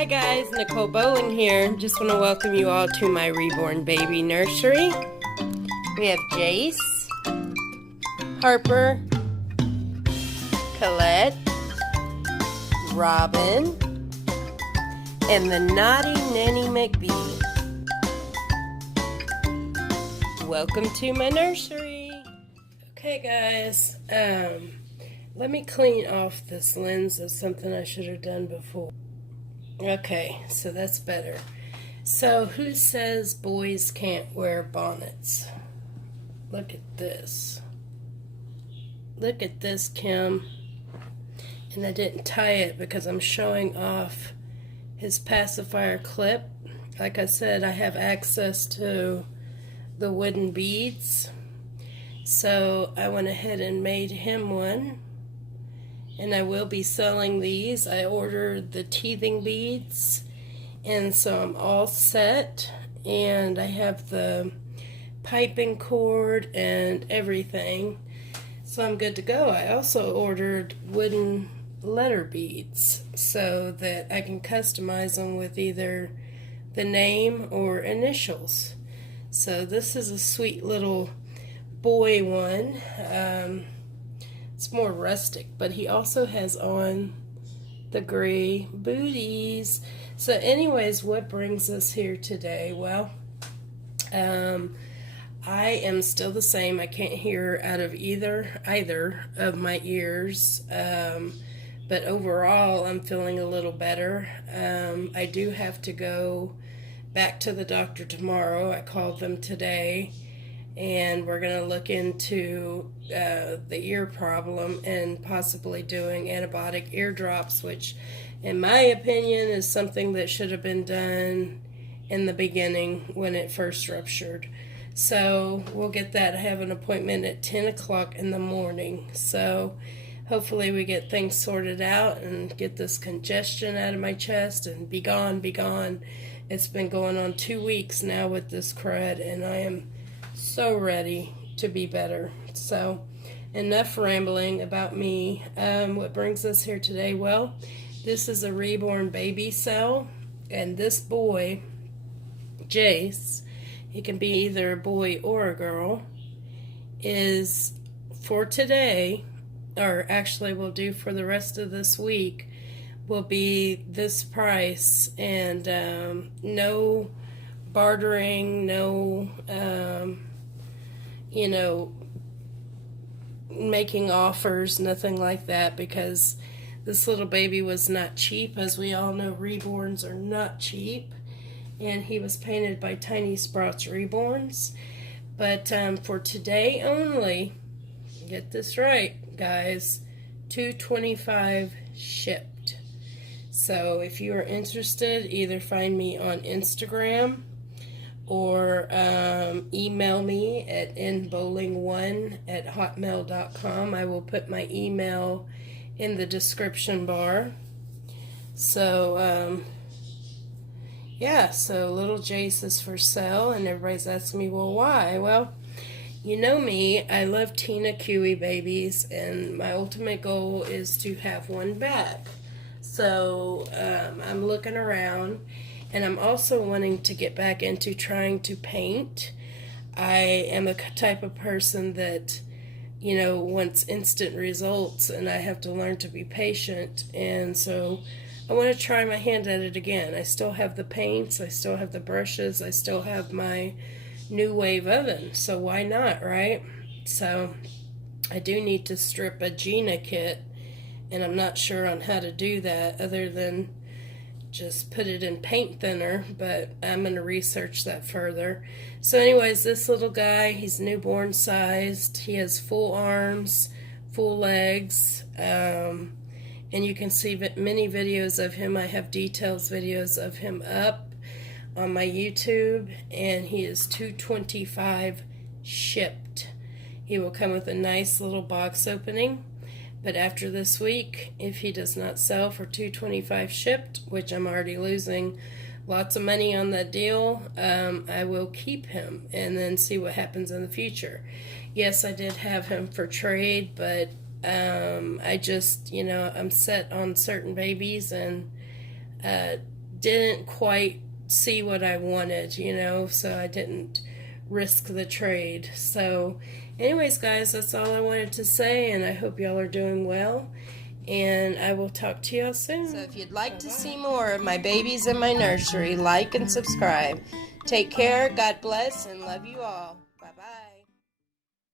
Hi guys, Nicole Bowling here. Just want to welcome you all to my Reborn baby nursery. We have Jace, Harper, Colette, Robin, and the naughty Nanny McBee. Welcome to my nursery. Okay guys, let me clean off this lens of something I should have done before. Okay, so that's better. So who says boys can't wear bonnets? Look at this. Look at this, Kim. And I didn't tie it because I'm showing off his pacifier clip. Like I said, I have access to the wooden beads. So I went ahead and made him one. And I will be selling these. I ordered the teething beads, and so I'm all set, and I have the piping cord and everything, so I'm good to go. I also ordered wooden letter beads so that I can customize them with either the name or initials. So this is a sweet little boy one. It's more rustic, but he also has on the gray booties. So anyways, what brings us here today? Well, I am still the same. I can't hear out of either of my ears, but overall I'm feeling a little better. I do have to go back to the doctor tomorrow. I called them today, and we're going to look into the ear problem and possibly doing antibiotic ear drops, which in my opinion is something that should have been done in the beginning when it first ruptured. So we'll get that. I have an appointment at 10 o'clock in the morning. So hopefully we get things sorted out and get this congestion out of my chest and be gone, be gone. It's been going on 2 weeks now with this crud, and I am so ready to be better. So enough rambling about me. What brings us here today? Well, this is a reborn baby cell, and this boy, Jace, he can be either a boy or a girl, is for today, or actually we'll do for the rest of this week, will be this price, and no bartering, no making offers, nothing like that, because this little baby was not cheap. As we all know, reborns are not cheap, and he was painted by Tiny Sprouts Reborns. But for today only, get this right guys, $225 shipped. So if you are interested, either find me on Instagram or email me at nbowling1@hotmail.com. I will put my email in the description bar. So, yeah, so little Jace is for sale, and everybody's asking me, well, why? Well, you know me, I love Tina Kiwi babies, and my ultimate goal is to have one back. So, I'm looking around. And I'm also wanting to get back into trying to paint. I am a type of person that, wants instant results, and I have to learn to be patient. And so I want to try my hand at it again. I still have the paints, I still have the brushes, I still have my new wave oven. So why not, right? So I do need to strip a Gina kit, and I'm not sure on how to do that other than just put it in paint thinner, but I'm going to research that further. So anyways, this little guy, he's newborn sized. He has full arms, full legs, and you can see many videos of him. I have details videos of him up on my YouTube, and he is $225 shipped. He will come with a nice little box opening. But after this week, if he does not sell for $225 shipped, which I'm already losing lots of money on that deal, I will keep him and then see what happens in the future. Yes, I did have him for trade, but I just, I'm set on certain babies, and didn't quite see what I wanted, you know, so I didn't risk the trade. So anyways, guys, that's all I wanted to say, and I hope y'all are doing well, and I will talk to y'all soon. So if you'd like to see more of my babies in my nursery, like and subscribe. Take care, God bless, and love you all.